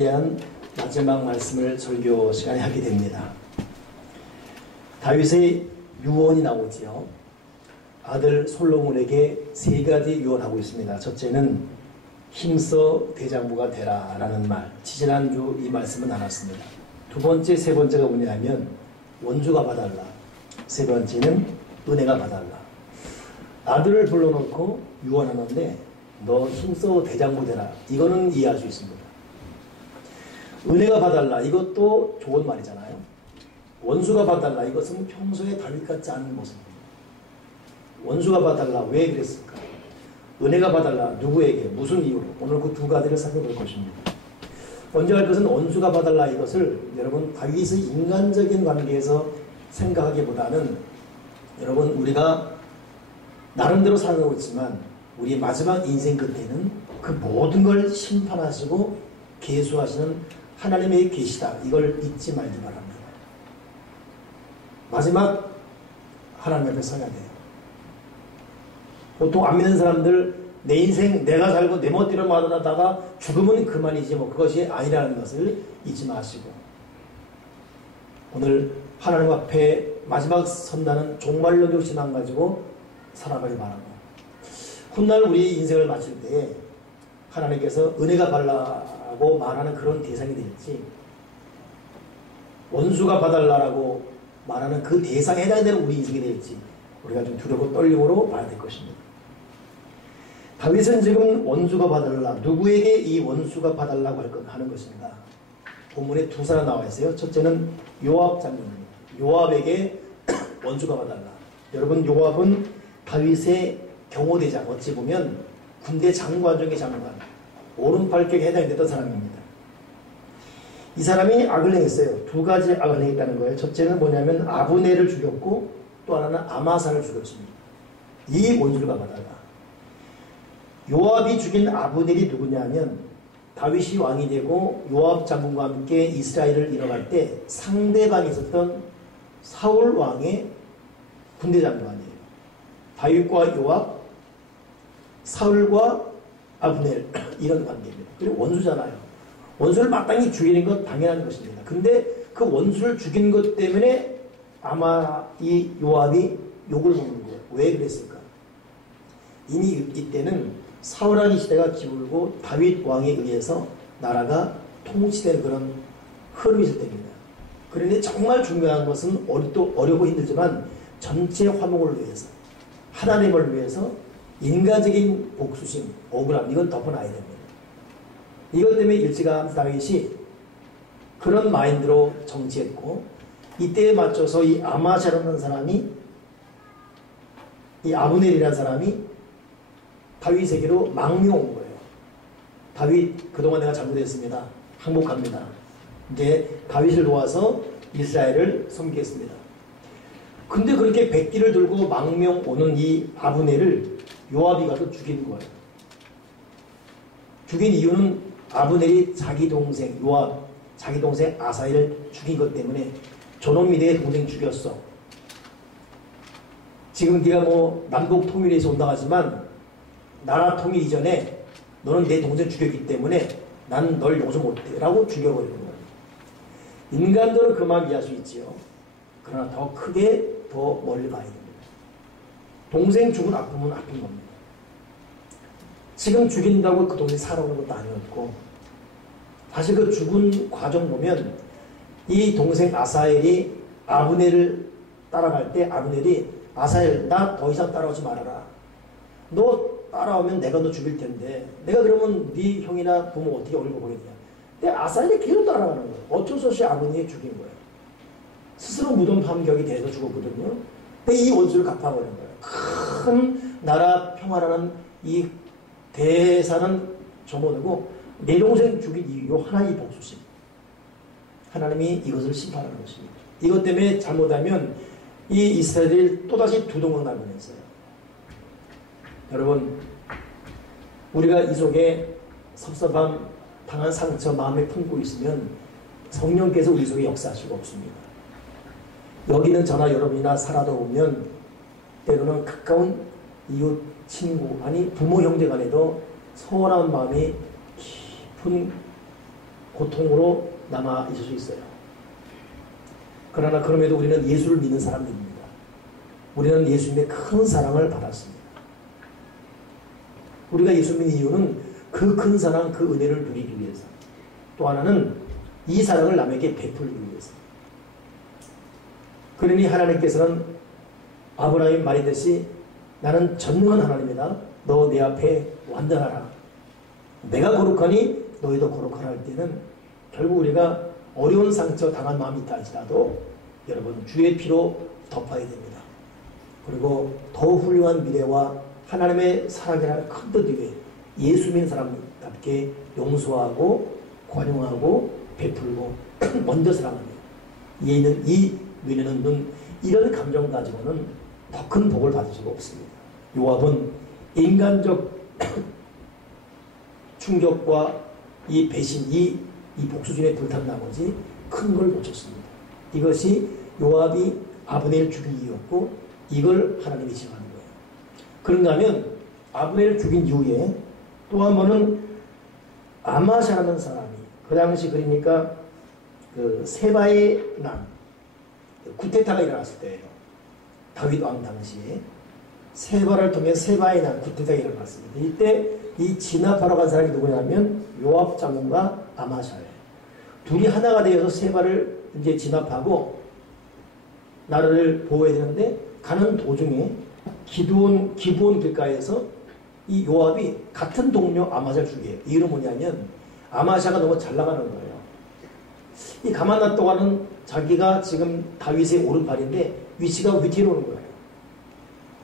대한 마지막 말씀을 설교 시간에 하게 됩니다. 다윗의 유언이 나오지요. 아들 솔로몬에게 세 가지 유언하고 있습니다. 첫째는 힘써 대장부가 되라 라는 말, 지지난주 이 말씀은 나눴습니다. 두 번째, 세 번째가 뭐냐면 원주가 봐달라, 세 번째는 은혜가 봐달라. 아들을 불러놓고 유언하는데 너 힘써 대장부 되라, 이거는 이해할 수 있습니다. 은혜가 봐달라, 이것도 좋은 말이잖아요. 원수가 봐달라, 이것은 평소에 다윗 같지 않은 모습입니다. 원수가 봐달라, 왜 그랬을까? 은혜가 봐달라, 누구에게, 무슨 이유로? 오늘 그 두 가지를 살펴볼 것입니다. 먼저 할 것은 원수가 봐달라, 이것을 여러분 다윗의 인간적인 관계에서 생각하기보다는 여러분 우리가 나름대로 살아가고 있지만 우리 마지막 인생 끝에는 그 모든 걸 심판하시고 계수하시는 하나님의 계시다, 이걸 잊지 말기 바랍니다. 마지막 하나님 앞에 서야 돼요. 보통 안 믿는 사람들 내 인생 내가 살고 내 멋대로 말하다가 죽으면 그만이지 뭐, 그것이 아니라는 것을 잊지 마시고 오늘 하나님 앞에 마지막 선다는 종말론적 신앙 가지고 살아가기 바라고, 훗날 우리 인생을 마칠 때에 하나님께서 은혜가 발라고 말하는 그런 대상이 될지, 원수가 봐달라고 말하는 그 대상에 해당되는 우리 인생이 될지 우리가 좀 두렵고 떨림으로 봐야 될 것입니다. 다윗은 지금 원수가 봐달라, 누구에게 이 원수가 봐달라고 하는 것인가? 본문에 두 사람 나와 있어요. 첫째는 요압 장군입니다. 요압에게 원수가 봐달라. 여러분, 요압은 다윗의 경호대장, 어찌 보면 군대 장관 중의 장관, 오른팔격에 해당이 됐던 사람입니다. 이 사람이 악을 행했어요. 두 가지 악을 행했다는 거예요. 첫째는 뭐냐면 아브넬을 죽였고, 또 하나는 아마사를 죽였습니다. 이 원수를 봐달라. 요압이 죽인 아브넬이 누구냐면 다윗이 왕이 되고 요압 장군과 함께 이스라엘을 잃어갈 때 상대방에 있었던 사울 왕의 군대 장관이에요. 다윗과 요압, 사울과 아브넬, 이런 관계입니다. 그리고 원수잖아요. 원수를 마땅히 죽이는 건 당연한 것입니다. 근데 그 원수를 죽인 것 때문에 아마 이 요압이 욕을 먹는 거예요. 왜 그랬을까? 이미 이때는 사울왕의 시대가 기울고 다윗 왕에 의해서 나라가 통치된 그런 흐름이 있을 때입니다. 그런데 정말 중요한 것은 어렵고 힘들지만 전체 화목을 위해서, 하나님을 위해서 인간적인 복수심, 억울함, 이건 덮어놔야 됩니다. 이것 때문에 일찌감치 다윗이 그런 마인드로 정치했고, 이때에 맞춰서 이 아마샤라는 사람이, 이 아브넬이라는 사람이 다윗에게로 망명 온 거예요. 다윗, 그동안 내가 잘못했습니다. 항복합니다. 이제 다윗을 도와서 이스라엘을 섬기겠습니다. 근데 그렇게 백기를 들고 망명 오는 이 아브넬을 요압이 가서 죽인 거예요. 죽인 이유는 아브넬이 자기 동생 요압, 자기 동생 아사엘을 죽인 것 때문에 저놈이 내 동생 죽였어. 지금 네가 뭐 남북 통일에서 온다 하지만 나라 통일 이전에 너는 내 동생 죽였기 때문에 난 널 용서 못해 라고 죽여버리는 거예요. 인간들은 그 마음 이해할 수 있지요. 그러나 더 크게, 더 멀리 봐야 됩니다. 동생 죽은 아픔은 아픈 겁니다. 지금 죽인다고 그 동생이 살아오는 것도 아니었고, 사실 그 죽은 과정 보면 이 동생 아사엘이 아브넬을 따라갈 때 아브넬이 아사엘, 나 더 이상 따라오지 말아라. 너 따라오면 내가 너 죽일 텐데 내가 그러면 네 형이나 부모 어떻게 얼굴 보겠냐. 근데 아사엘이 계속 따라가는 거예요. 어쩔 수 없이 아버님이 죽인 거예요. 스스로 무덤 함격이 돼서 죽었거든요. 근데 이 원수를 갚아버린 거예요. 큰 나라 평화라는 이 대사는 접어들고 내 동생 죽인 이유 하나의 복수심. 하나님이 이것을 심판하는 것입니다. 이것 때문에 잘못하면 이 이스라엘이 또다시 두동강 날 뻔했어요. 여러분, 우리가 이 속에 섭섭함, 당한 상처 마음에 품고 있으면 성령께서 우리 속에 역사할 수가 없습니다. 여기는 저나 여러분이나 살아도 보면 때로는 가까운 이웃, 친구, 아니 부모 형제 간에도 서운한 마음이 깊은 고통으로 남아 있을 수 있어요. 그러나 그럼에도 우리는 예수를 믿는 사람들입니다. 우리는 예수님의 큰 사랑을 받았습니다. 우리가 예수 믿는 이유는 그 큰 사랑, 그 은혜를 누리기 위해서. 또 하나는 이 사랑을 남에게 베풀기 위해서. 그러니 하나님께서는 아브라함이 말했듯이 나는 전능한 하나님이다. 너 내 앞에 완전하라. 내가 거룩하니 너희도 거룩하라 할 때는 결국 우리가 어려운 상처 당한 마음이 있다 할지라도 여러분 주의 피로 덮어야 됩니다. 그리고 더 훌륭한 미래와 하나님의 사랑이라는 큰 뜻 위에 예수 믿는 사람답게 용서하고 관용하고 베풀고 먼저 사랑하며 얘는 이 미래는 눈 이런 감정 가지고는 더 큰 복을 받을 수가 없습니다. 요압은 인간적 충격과 이 배신, 이 복수심에 불탄 나머지 큰 걸 놓쳤습니다. 이것이 요압이 아브넬을 죽인 이유였고 이걸 하나님이 지정하는 거예요. 그런가 하면 아브넬을 죽인 이후에 또 한 번은 아마샤라는 사람이 그 당시 그러니까 그 세바의 난 쿠데타가 일어났을 때예요. 다윗 왕 당시에 세바를 통해 세바의 난 쿠데타가 일어났습니다. 이때 이 진압하러 간 사람이 누구냐면 요압 장군과 아마샤예요. 둘이 하나가 되어서 세바를 이제 진압하고 나라를 보호해야 되는데 가는 도중에 기브온 길가에서 이 요압이 같은 동료 아마샤를 죽여요. 이유는 뭐냐면 아마샤가 너무 잘 나가는 거예요. 이 가만 놔두고는 자기가 지금 다윗의 오른팔인데 위치가 위태로 오는 거예요.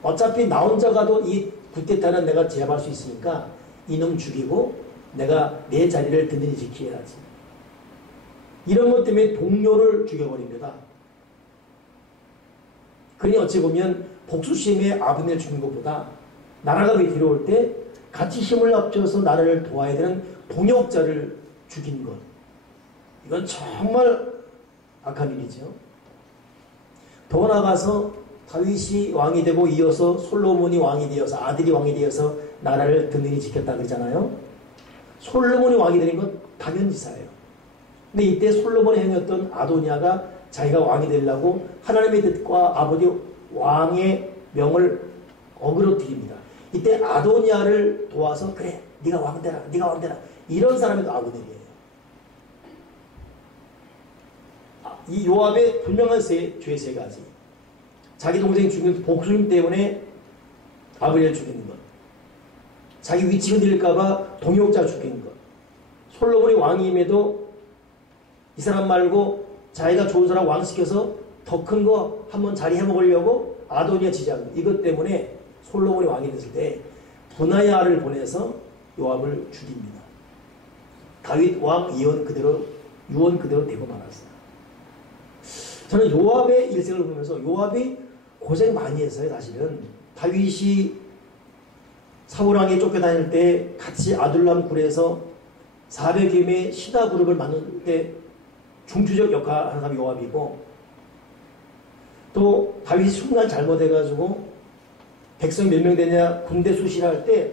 어차피 나 혼자 가도 이 쿠데타는 내가 제압할 수 있으니까 이놈 죽이고 내가 내 자리를 든든히 지켜야지. 이런 것 때문에 동료를 죽여버립니다. 그러니 어찌 보면 복수심에 아브넬 죽는 것보다 나라가 위태로울 때 같이 힘을 합쳐서 나라를 도와야 되는 동역자를 죽인 것. 이건 정말 악한 일이죠. 더 나아가서 다윗이 왕이 되고 이어서 솔로몬이 왕이 되어서 아들이 왕이 되어서 나라를 든든히 지켰다 그러잖아요. 솔로몬이 왕이 되는 건 당연지사예요. 근데 이때 솔로몬의 형이었던 아도니아가 자기가 왕이 되려고 하나님의 뜻과 아버지 왕의 명을 어그로 드립니다. 이때 아도니아를 도와서 그래 네가 왕되라 네가 왕되라 이런 사람이 아브넬이에요. 이 요압의 분명한 죄 세 가지. 자기 동생이 죽인 복수심 때문에 아브넬을 죽이는 것. 자기 위치 흔들릴까봐 동역자 죽이는 것. 솔로몬이 왕임에도 이 사람 말고 자기가 좋은 사람 왕 시켜서 더 큰 거 한번 자리 해먹으려고 아도니아 지지하는 것. 이것 때문에 솔로몬이 왕이 됐을 때 분하야를 보내서 요압을 죽입니다. 다윗 왕 유언 그대로 되고 말았어요. 저는 요압의 일생을 보면서 요압이 고생 많이 했어요. 사실은 다윗이 사울왕에 쫓겨다닐 때 같이 아둘람 굴에서 400여 명의 시다 그룹을 만들 때 중추적 역할을 하는 사람이 요압이고 또 다윗이 순간 잘못해가지고 백성이 몇 명 되냐 군대 수시를 할 때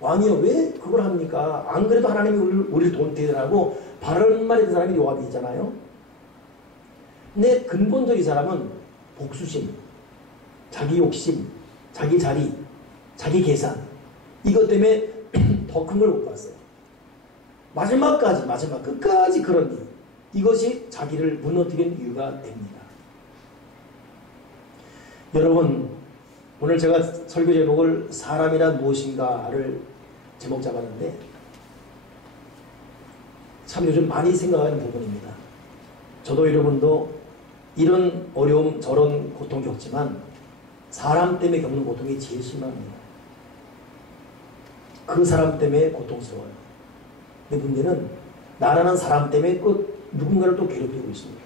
왕이요 왜 그걸 합니까? 안 그래도 하나님이 우리를 도우시더라고 바른 말이 된 사람이 요압이잖아요. 근데 근본적인 이 사람은 복수심, 자기 욕심, 자기 자리, 자기 계산 이것 때문에 더 큰 걸 못 봤어요. 마지막 끝까지 그런 일. 이것이 자기를 무너뜨린 이유가 됩니다. 여러분 오늘 제가 설교 제목을 사람이란 무엇인가를 제목 잡았는데 참 요즘 많이 생각하는 부분입니다. 저도 여러분도 이런 어려움 저런 고통 겪지만 사람 때문에 겪는 고통이 제일 심합니다. 그 사람 때문에 고통스러워요. 근데 문제는 나라는 사람 때문에 누군가를 또 괴롭히고 있습니다.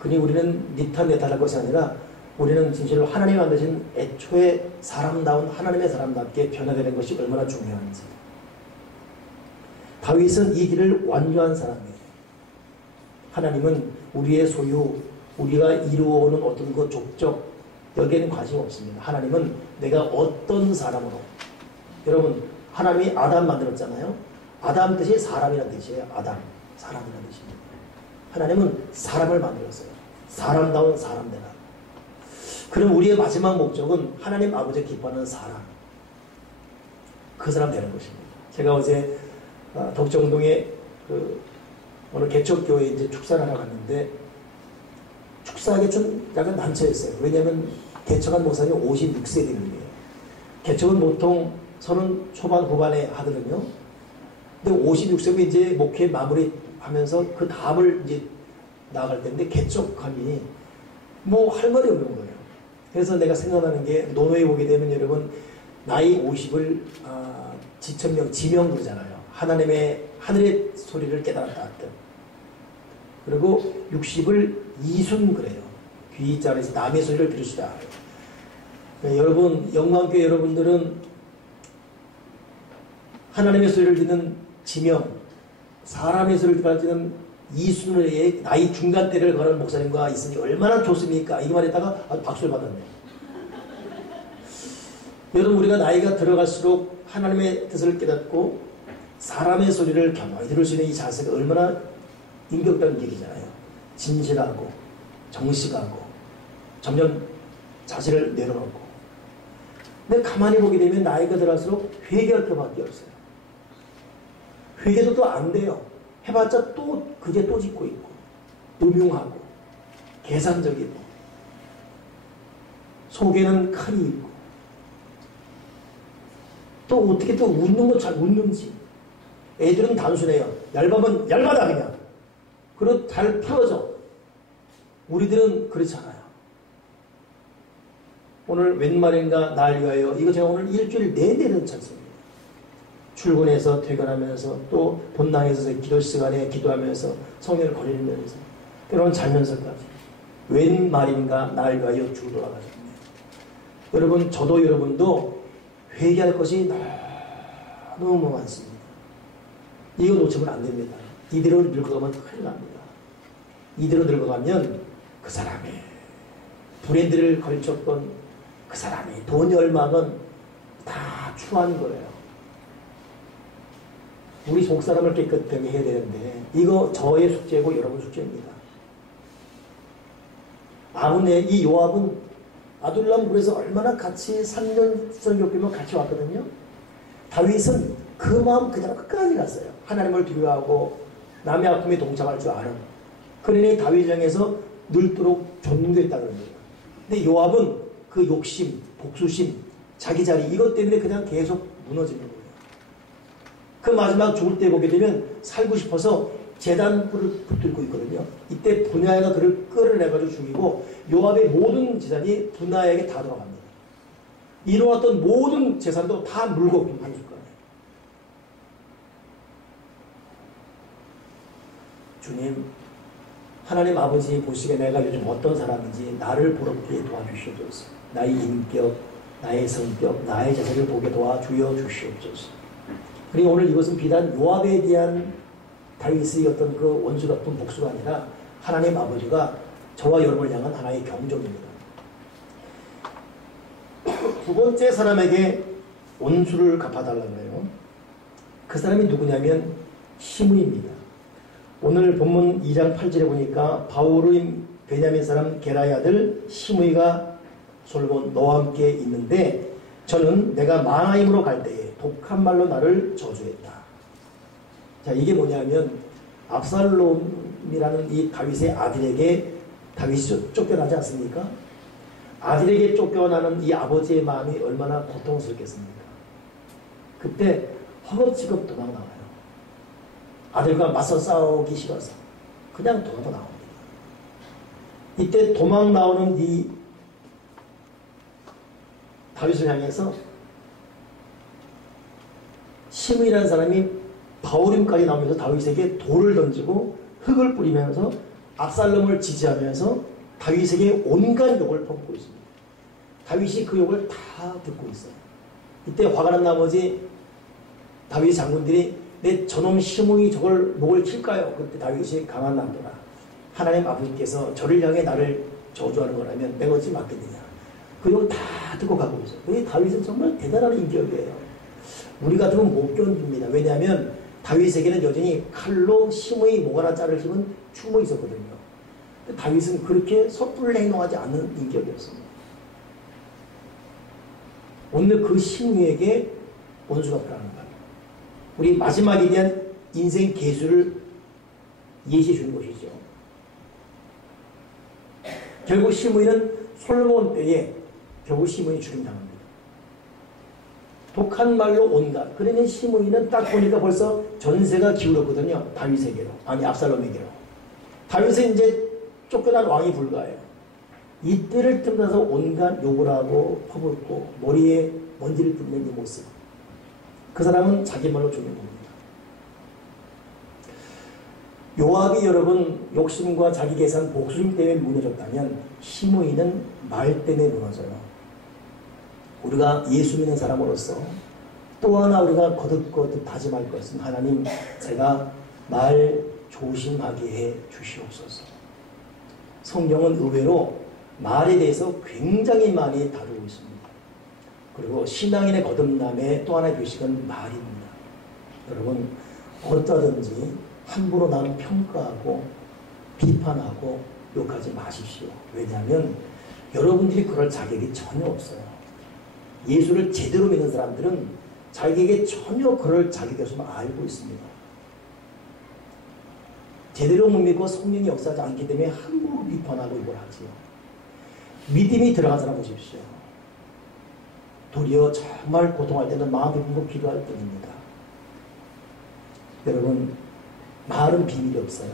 그니 우리는 니탄 내탓 할 것이 아니라 우리는 진실로 하나님이 만드신 애초에 사람다운 하나님의 사람답게 변화되는 것이 얼마나 중요한지. 다윗은 이 길을 완주한 사람이에요. 하나님은 우리의 소유, 우리가 이루어오는 어떤 그 족적 여기에는 관심 없습니다. 하나님은 내가 어떤 사람으로 여러분 하나님이 아담 만들었잖아요. 아담 뜻이 사람이라는 뜻이에요. 아담. 사람이라는 뜻입니다. 하나님은 사람을 만들었어요. 사람다운 사람 되라. 그럼 우리의 마지막 목적은 하나님 아버지 기뻐하는 사람. 그 사람 되는 것입니다. 제가 어제 덕정동에 오늘 개척교회 이제 축사를 하러 갔는데 축사하기 좀 약간 난처했어요. 왜냐하면 개척한 목사님이 56세 된 분이에요. 개척은 보통 30 초반 후반에 하거든요. 근데 56세면 이제 목회 마무리하면서 그 다음을 이제 나아갈 텐데 개척하니 뭐 할 말이 없는 거예요. 그래서 내가 생각나는 게 노노에 보게 되면 여러분 나이 50을 지명 그러잖아요. 하늘의 소리를 깨달았다. 그리고 60을 이순 그래요. 귀자에서 남의 소리를 들을 수 있다. 여러분 영광교회 여러분들은 하나님의 소리를 듣는 지명, 사람의 소리를 듣는 이순의 나이 중간대를 걸은 목사님과 있으니 얼마나 좋습니까? 이 말에다가 박수를 받았네요. 여러분 우리가 나이가 들어갈수록 하나님의 뜻을 깨닫고 사람의 소리를 겸허히 들을 수 있는 이 자세가 얼마나 인격적인 얘기잖아요. 진실하고 정직하고 점점 자신을 내려놓고. 근데 가만히 보게 되면 나이가 들어갈수록 회개할 것밖에 없어요. 회개도 또 안 돼요. 해봤자 또 그게 또 짓고 있고 음흉하고 계산적이고 속에는 칼이 있고 또 어떻게 또 웃는 거 잘 웃는지. 애들은 단순해요. 얇으면 얇아다 그냥. 그리고 잘 풀어져. 우리들은 그렇지 않아요. 오늘 웬 말인가 날 위하여. 이거 제가 오늘 일주일 내내 듣는 찬송입니다. 출근해서 퇴근하면서 또 본당에서 기도 시간에 기도하면서 성령을 거리면서 때로는 자면서까지 웬 말인가 날 위하여 주 돌아가셨네. 여러분 저도 여러분도 회개할 것이 너무 많습니다. 이거 놓치면 안 됩니다. 이대로 늙어가면 큰일 납니다. 이대로 늙어가면 그 사람이 브랜드를 걸쳤던 그 사람이 돈이 얼마면 다 추한 거예요. 우리 속사람을 깨끗하게 해야 되는데 이거 저의 숙제고 여러분 숙제입니다. 아문의 이 요압은 아둘람 굴에서 얼마나 같이 3년 선교교면 같이 왔거든요. 다윗은 그 마음 그대로 끝까지 갔어요. 하나님을 두려워하고 남의 아픔에 동참할 줄 아는. 그러니 다윗 장에서 늙도록 존중됐다는 거예요. 근데 요압은 그 욕심, 복수심, 자기 자리 이것 때문에 그냥 계속 무너지는 거예요. 그 마지막 죽을 때 보게 되면 살고 싶어서 제단불을 붙들고 있거든요. 이때 분야가 그를 끌어내가지고 죽이고 요압의 모든 재산이 분야에게 다 돌아갑니다. 이루어왔던 모든 재산도 다 물고 한숟가락에. 주님, 하나님 아버지 보시기에 내가 요즘 어떤 사람인지 나를 보게 도와주시옵소서. 나의 인격, 나의 성격, 나의 자세를 보게 도와주여 주시옵소서. 그리고 오늘 이것은 비단 요압에 대한 다윗의 어떤 그 원수 같은 복수가 아니라 하나님 아버지가 저와 여러분을 향한 하나의 경종입니다. 두 번째 사람에게 원수를 갚아달라고 해요. 그 사람이 누구냐면 시므이입니다. 오늘 본문 2장 8절에 보니까 바울의 베냐민 사람 게라의 아들 시므이가 솔몬 너와 함께 있는데 저는 내가 마하임으로 갈 때에 독한 말로 나를 저주했다. 자, 이게 뭐냐면 압살롬이라는 이 다윗의 아들에게 다윗이 쫓겨나지 않습니까? 아들에게 쫓겨나는 이 아버지의 마음이 얼마나 고통스럽겠습니까? 그때 허겁지겁 도망 나와요. 아들과 맞서 싸우기 싫어서 그냥 도망 나옵니다. 이때 도망 나오는 이 다윗을 향해서 시므이라는 사람이 바울임까지 나오면서 다윗에게 돌을 던지고 흙을 뿌리면서 압살롬을 지지하면서 다윗에게 온갖 욕을 퍼붓고 있습니다. 다윗이 그 욕을 다 듣고 있어요. 이때 화가 난 나머지 다윗 장군들이 내 저놈 시므이 저걸 목을 칠까요? 그때 다윗이 강한 남도라. 하나님 아버지께서 저를 향해 나를 저주하는 거라면 내가 어찌 맞겠느냐. 그 욕을 다 듣고 가고 있어요. 이 다윗은 정말 대단한 인격이에요. 우리 같으면 못 견딥니다. 왜냐하면 다윗에게는 여전히 칼로 시므의 목 하나 자르시면 충분히 있었거든요. 근데 다윗은 그렇게 섣불리 행동하지 않는 인격이었습니다. 오늘 그 시므에게 원수가 불하는 거예요. 우리 마지막에 대한 인생 계수를 예시해 주는 것이죠. 결국 시므이는 솔로몬 때에 결국 시므이 죽임당합니다. 독한 말로 온다. 그러니 시므이는 딱 보니까 벌써 전세가 기울었거든요. 다윗에게로. 아니 압살롬에게로. 다윗은 이제 쫓겨난 왕이 불가해요. 이때를 틈타서 온갖 욕을 하고 퍼붓고 머리에 먼지를 뿌리는 이 모습. 그 사람은 자기 말로 죽는 겁니다. 요압이 여러분 욕심과 자기 계산 복수심 때문에 무너졌다면 시므이는 말 때문에 무너져요. 우리가 예수 믿는 사람으로서 또 하나 우리가 거듭거듭 다짐할 것은 하나님 제가 말 조심하게 해 주시옵소서. 성경은 의외로 말에 대해서 굉장히 많이 다루고 있습니다. 그리고 신앙인의 거듭남의 또 하나의 표식은 말입니다. 여러분 어떠든지 함부로 나는 평가하고 비판하고 욕하지 마십시오. 왜냐하면 여러분들이 그럴 자격이 전혀 없어요. 예수를 제대로 믿는 사람들은 자기에게 전혀 그럴 자격이 없음을 알고 있습니다. 제대로 못 믿고 성령이 역사하지 않기 때문에 함부로 비판하고 이걸 하지요. 믿음이 들어간 사람 보십시오. 도리어 정말 고통할 때는 마음이 부고 기도할 뿐입니다. 여러분 말은 비밀이 없어요.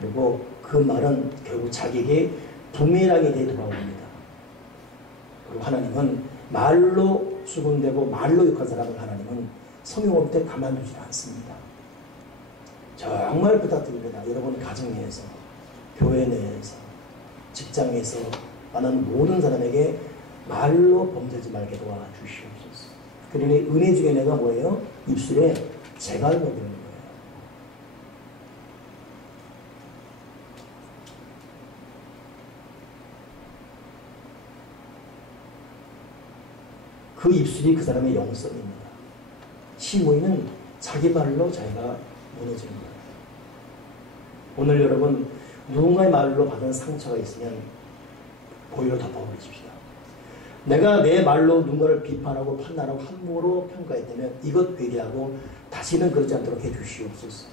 그리고 그 말은 결국 자기에게 부메랑에 대해 돌아옵니다. 그리고 하나님은 말로 수군되고 말로 욕한 사람을 하나님은 성령 때 가만두지 않습니다. 정말 부탁드립니다. 여러분 가정 내에서, 교회 내에서, 직장에서 만나는 모든 사람에게 말로 범죄하지 말게 도와주시옵소서. 그러니 은혜 중에 내가 뭐예요? 입술에 재갈을 먹이는 거예요. 그 입술이 그 사람의 영성입니다. 시므이는 자기 말로 자기가 무너지는 거예요. 오늘 여러분 누군가의 말로 받은 상처가 있으면 고의로 덮어버리십시오. 내가 내 말로 누군가를 비판하고 판단하고 함부로 평가했다면 이것 회개하고 다시는 그러지 않도록 해주시옵소서.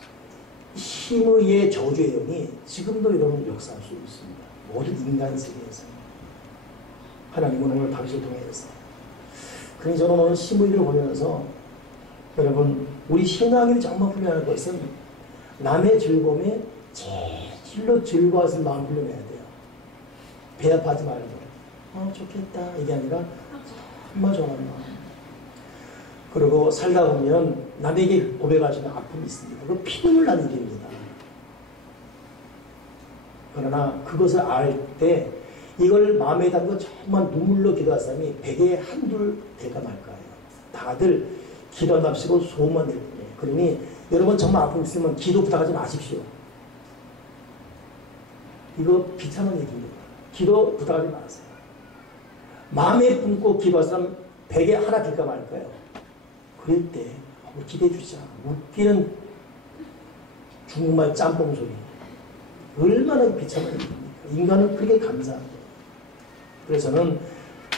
시므이의 저주의 영이 지금도 여러분 역사할 수 있습니다. 모든 인간 세계에서. 하나님은 오늘 다윗을 통해서 그러니 저는 오늘 시므이를 보면서 여러분 우리 신앙인이 정말 훈련할 것은 남의 즐거움에 제일로 즐거워서 마음 훈련해야 돼요. 배합하지 말고 좋겠다 이게 아니라 정말 좋아하는 마음. 그리고 살다 보면 남에게 고백하시는 아픔이 있습니다. 그거 피눈물 나는 일입니다. 그러나 그것을 알 때 이걸 마음에 담고 정말 눈물로 기도할 사람이 100에 한둘 될까 말까요. 다들 기도한답시고 소원만 낼 뿐이에요. 그러니 여러분 정말 아픔 있으면 기도 부탁하지 마십시오. 이거 비참한 얘기입니다. 기도 부탁하지 마세요. 마음에 품고 기도할 사람 100에 하나 될까 말까요. 그럴 때 기대해 주자. 웃기는 중국말 짬뽕 소리. 얼마나 비참한 일입니까. 인간은 그렇게 감사합니다. 그래서 저는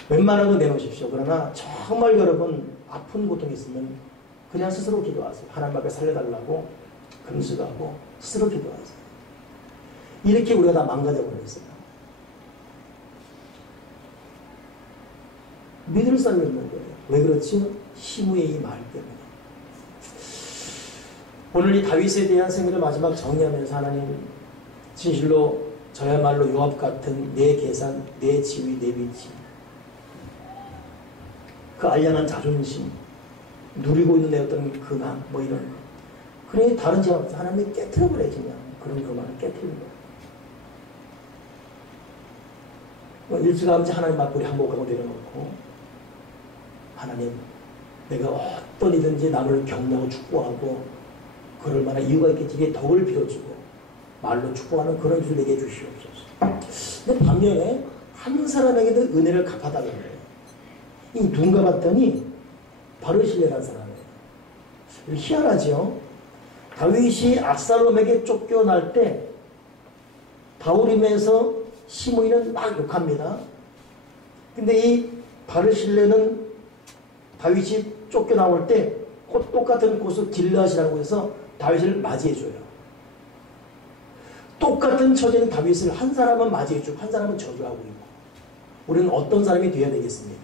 웬만한 거 내놓으십시오. 그러나 정말 여러분 아픈 고통이 있으면 그냥 스스로 기도하세요. 하나님 앞에 살려달라고 금식하고 스스로 기도하세요. 이렇게 우리가 다 망가져버렸어요. 믿을 사람이 없는 거예요. 왜 그렇지? 시므의 이 말 때문에. 오늘 이 다윗에 대한 생애를 마지막 정리하면서 하나님 진실로 저야말로 요압 같은 내 계산, 내 지위, 내 위치, 그 알량한 자존심, 누리고 있는 내 어떤 근황, 뭐 이런 거. 그래 다른 집 앞에서 하나님이 깨트려버려야지 그냥. 그런 그만을 깨트리는 거야. 일찌감치 하나님 앞에 우리 한복하고 내려놓고 하나님 내가 어떤 이든지 남을 격려하고 축복하고 그럴 만한 이유가 있겠지. 이게 덕을 빌어주고 말로 축복하는 그런 줄 내게 주시옵소서. 근데 반면에 한 사람에게도 은혜를 갚아달라고 해요. 이 눈 감았더니 바르실레라는 사람이에요. 희한하죠? 다윗이 압살롬에게 쫓겨날 때 바후림에서 시므이는 막 욕합니다. 근데 이 바르실레는 다윗이 쫓겨나올 때 똑같은 곳을 길르앗이라는 곳에서 다윗을 맞이해줘요. 똑같은 처지는 다윗을 한 사람은 맞이해주고 한 사람은 저주하고 있고, 우리는 어떤 사람이 되어야 되겠습니까?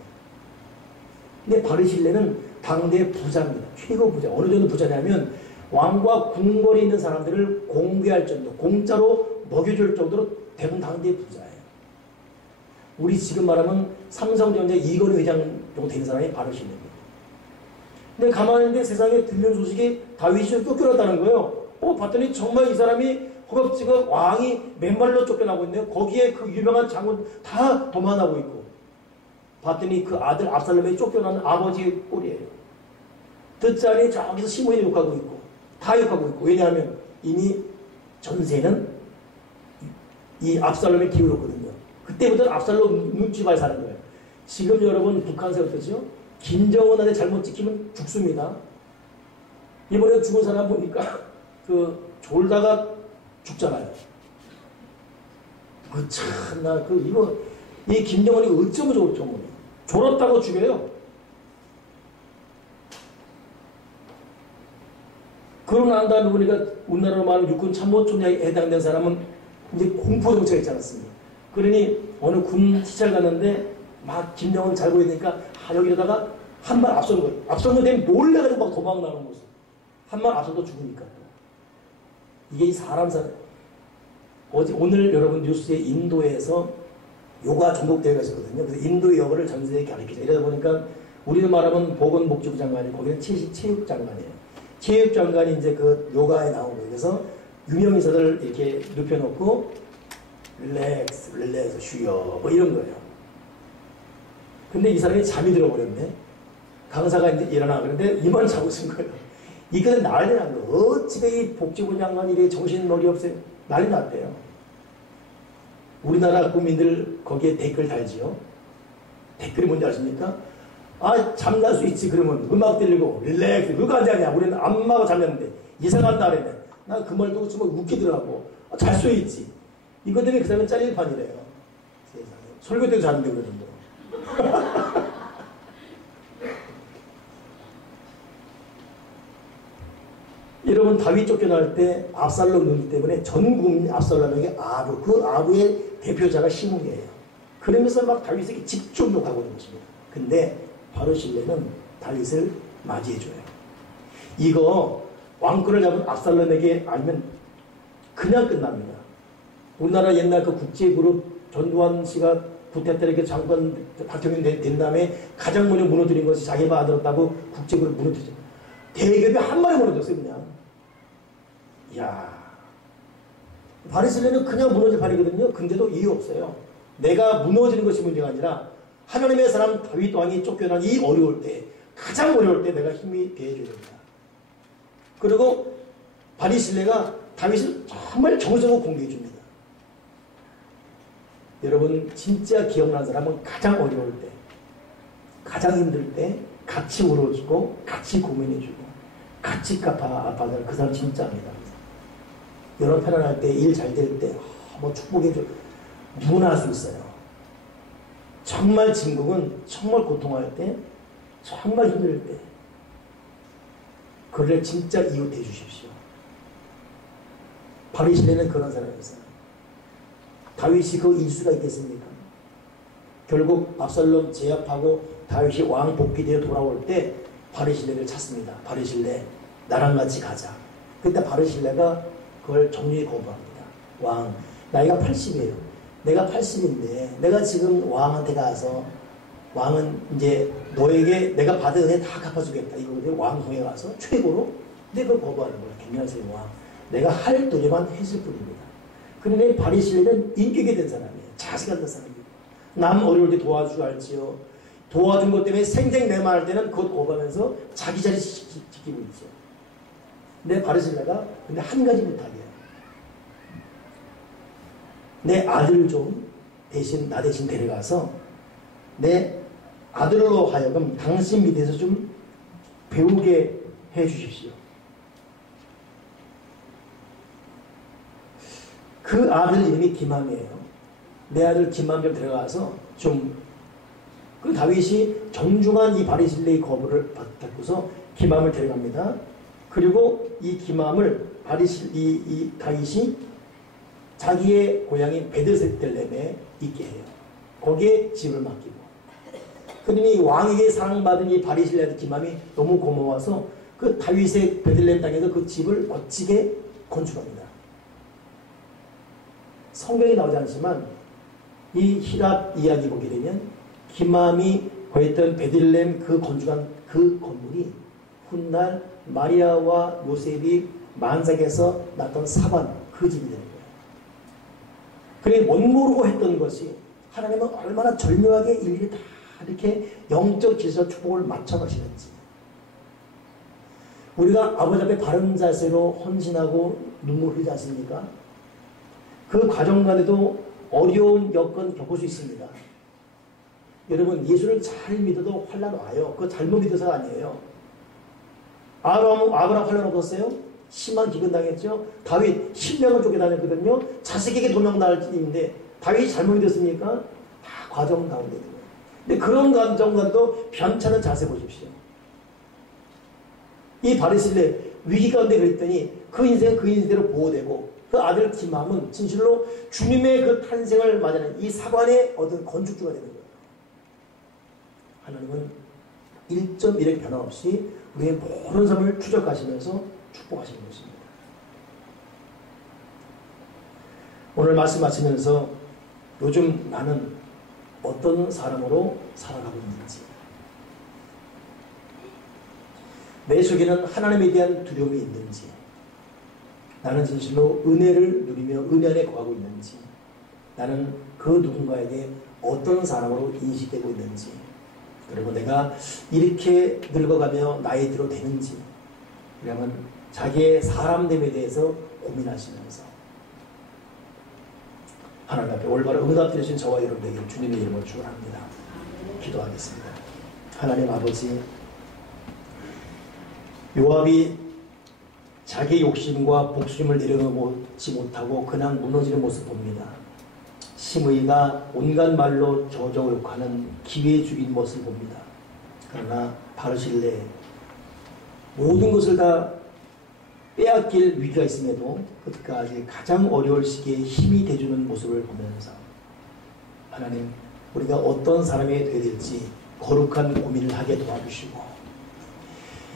근데 바르실레는 당대 부자입니다. 최고 부자. 어느 정도 부자냐면 왕과 궁궐에 있는 사람들을 공개할 정도, 공짜로 먹여줄 정도로 대부분 당대 부자예요. 우리 지금 말하면 삼성전자 이건희 회장 정도 되는 사람이 바르실레입니다. 근데 가만히 있는데 세상에 들리는 소식이 다윗이 쫓겨났다는 거예요. 봤더니 정말 이 사람이 허겁지겁 왕이 맨발로 쫓겨나고 있네요. 거기에 그 유명한 장군 다 도망하고 있고, 봤더니 그 아들 압살롬이 쫓겨나는 아버지의 꼴이에요. 듣자니 저기서 시므이 욕하고 있고 다 욕하고 있고, 왜냐하면 이미 전세는 이 압살롬에 기울었거든요. 그때부터 압살롬 눈치 봐야 사는 거예요. 지금 여러분 북한세 어떠죠? 김정은한테 잘못 찍히면 죽습니다. 이번에 죽은 사람 보니까 졸다가 죽잖아요. 참나 이 김정은이 어쩌면 좋을지 졸았다고 죽여요. 그러고 난 다음에 보니까 우리나라로 말하는 육군 참모총장에 해당된 사람은 이제 공포정치가 있지 않았습니까? 그러니 어느 군 시찰 갔는데 막 김정은 잘 보이니까 여기다가 한 발 앞선 거예요. 앞선 거 되면 몰래가지고 막 도망 나는 모습. 한 발 앞서도 죽으니까. 이게 이 사람 오늘 여러분 뉴스에 인도에서 요가 전국대회가 있었거든요. 그래서 인도의 여가를 전 세계에 가르치자. 이러다 보니까 우리는 말하면 보건복지부 장관이, 거기는 체육장관이에요. 체육장관이 이제 그 요가에 나온 거예요. 그래서 유명인사들 이렇게 눕혀놓고 릴렉스, 쉬어, 뭐 이런 거예요. 근데 이 사람이 잠이 들어버렸네. 강사가 이제 일어나. 그런데 이만 자고 있은 거예요. 이거는 난리 난 거예요. 어찌게 이 복지부 장관이 이래 정신머리 없어요. 난리 났대요. 우리나라 국민들 거기에 댓글 달지요. 댓글이 뭔지 아십니까? 잠잘 수 있지. 그러면 음악 들리고 릴렉스. 그거 안 자냐. 우리는 안마고 잠잤는데 이상한 날에는. 난 그 말 듣고 정말 웃기더라고. 잘 수 있지. 이것 때문에 그 사람은 잘릴 판이래요. 세상에. 설교 때도 자는데 그러던데. 여러분, 다윗 쫓겨날 때 압살롬 눈 때문에 전 국민이 압살롬에게 그 아부의 대표자가 시므이에요. 그러면서 막 다윗에게 집중욕하고 있는 것입니다. 근데 바르실레는 다윗을 맞이해줘요. 이거 왕권을 잡은 압살롬에게 알면 그냥 끝납니다. 우리나라 옛날 그 국제그룹 전두환 씨가 부태 때 이렇게 장관 대통령 된 다음에 가장 먼저 무너뜨린 것이 자기만 아들었다고 국제그룹 무너뜨렸죠. 대기업이 한 마리 무너졌어요, 그냥. 이야. 바르실레는 그냥 무너질 판이거든요. 근데도 이유 없어요. 내가 무너지는 것이 문제가 아니라 하나님의 사람 다윗 왕이 쫓겨난 이 어려울 때, 가장 어려울 때 내가 힘이 되어줘야 됩니다. 그리고 바르실레가 다윗을 정말 정성으로 공개해 줍니다. 여러분, 진짜 기억나는 사람은 가장 어려울 때, 가장 힘들 때 같이 울어주고 같이 고민해주고 같이 아파하는 그 사람 진짜입니다. 여러분 편안할 때, 일 잘 될 때, 뭐 축복해줘. 누구나 할 수 있어요. 정말 진국은 정말 고통할 때, 정말 힘들 때, 그를 진짜 이웃 해주십시오. 바르실레는 그런 사람이었어요. 다윗이 그 일수가 있겠습니까? 결국 압살롬 제압하고 다윗이 왕 복귀되어 돌아올 때 바르실레를 찾습니다. 바르실레, 나랑 같이 가자. 그때 바르실레가 그걸 정리해 거부합니다. 왕, 나이가 80이에요. 내가 80인데 내가 지금 왕한테 가서 왕은 이제 너에게 내가 받은 은혜 다 갚아주겠다. 이거거든요. 왕궁에 가서 최고로. 근데 그걸 거부하는 거예요. 김연세 왕. 내가 할 도리만 했을 뿐입니다. 그러니 바르실레는 인격이 된 사람이에요. 자식한 사람이에요. 남 어려울 때 도와주고 할지요. 도와준 것 때문에 생생내만할 때는 그것 거부하면서 자기 자리 지키고 있죠. 근데 바르실레가 근데 한 가지 부탁이에요. 내 아들을 좀 나 대신 데려가서 내 아들로 하여금 당신 밑에서 좀 배우게 해 주십시오. 그 아들 이름이 기맘이에요. 내 아들 기맘 좀 데려가서 그 다윗이 정중한 이 바리실레의 거부를 받고서 기맘을 데려갑니다. 그리고 이 기맘을 이 다윗이 자기의 고향인 베들레헴에 있게 해요. 거기에 집을 맡기고. 그러니 이 왕에게 사랑받은 이 바리실레의 기맘이 너무 고마워서 그 다윗의 베들레헴 땅에서 그 집을 멋지게 건축합니다. 성경에 나오지 않지만 이 히랍 이야기 보게 되면 기맘이 거했던 베들레헴 그 건축한 그 건물이 훗날 마리아와 요셉이 만삭에서 낳던 사관 그 집이 되는 거예요. 그러니 원모르고 했던 것이 하나님은 얼마나 절묘하게 일일이 다 이렇게 영적 질서 축복을 맞춰가시는지, 우리가 아버지 앞에 바른 자세로 헌신하고 눈물 흘리지 않습니까? 그 과정 간에도 어려운 여건 겪을 수 있습니다. 여러분, 예수를 잘 믿어도 환난 와요. 그거 잘못 믿어서가 아니에요. 아브라함 환난 없었어요? 심한 기근 당했죠. 다윗 10명을 쫓겨다녔거든요. 자식에게 도망 나갈 일인데 다윗이 잘못 믿었습니까? 다 과정 가운데 있는 거예요. 근데 그런 과정 가운데도 변찮은 자세 보십시오. 이 바리실레 위기 가운데 그랬더니 그 인생은 그 인생대로 보호되고, 그 아들 기맘은 진실로 주님의 그 탄생을 맞이하는 이 사관의 어떤 건축주가 되는 거예요. 하나님은 1.1의 변화 없이 우리의 모든 삶을 추적하시면서 축복하시는 것입니다. 오늘 말씀 마치면서 요즘 나는 어떤 사람으로 살아가고 있는지, 내 속에는 하나님에 대한 두려움이 있는지, 나는 진실로 은혜를 누리며 은혜 안에 거하고 있는지, 나는 그 누군가에게 어떤 사람으로 인식되고 있는지, 그리고 내가 이렇게 늙어가며 나이 들어 되는지, 그러면 자기의 사람됨에 대해서 고민하시면서 하나님 앞에 올바른 응답 되신 저와 여러분에게 주님의 이름을 축원합니다. 기도하겠습니다. 하나님 아버지, 요압이 자기 욕심과 복수심을 내려놓지 못하고 그냥 무너지는 모습 봅니다. 심의가 온갖 말로 저저욕하는 기회주의인 모습을 봅니다. 그러나 바르실레 모든 것을 다 빼앗길 위기가 있음에도 끝까지 가장 어려울 시기에 힘이 돼주는 모습을 보면서 하나님, 우리가 어떤 사람이 되어야 될지 거룩한 고민을 하게 도와주시고,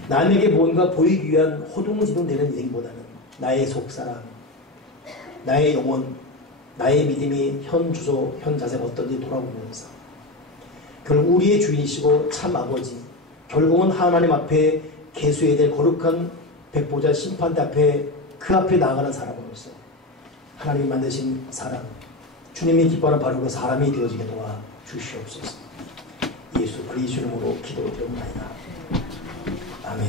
남에게 뭔가 보이기 위한 호둥지둥되는 인생보다는 나의 속사람, 나의 영혼, 나의 믿음이 현 주소, 현 자세가 어떤지 돌아보면서 결국 우리의 주인이시고 참 아버지, 결국은 하나님 앞에 계수해야 될 거룩한 백보자 심판대 앞에 그 앞에 나아가는 사람으로서 하나님이 만드신 사람, 주님이 기뻐하는 바로 그 사람이 되어지게 도와 주시옵소서. 예수 그리스도 이름으로 기도드립니다. 아멘.